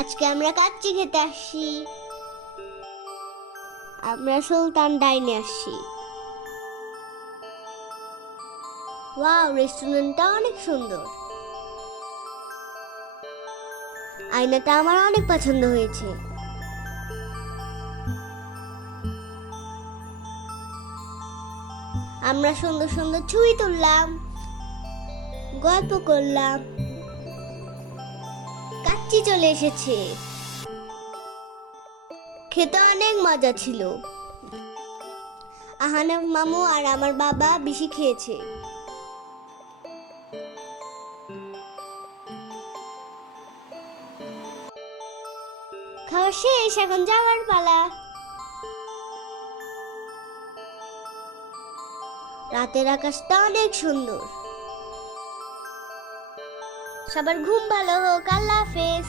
আজকে আমরা কাচ্চি খেতে আসছি। আমরা সুলতান ডাইনে আসছি। ওয়াও, রেস্টুরেন্টটা অনেক সুন্দর। আয়নাটা আমার অনেক পছন্দ হয়েছে। আমরা সুন্দর সুন্দর ছবি তুললাম, গল্প করলাম। কাচ্চি চলে এসেছে। খেতে অনেক মজা ছিল। আহানা মামু আর আমার বাবা বেশি খেয়েছে। খাওয়া শেষ, এখন যাওয়ার পালা। রাতের আকাশটা অনেক সুন্দর। সবার ঘুম ভালো হোক। আল্লাহ হাফেজ।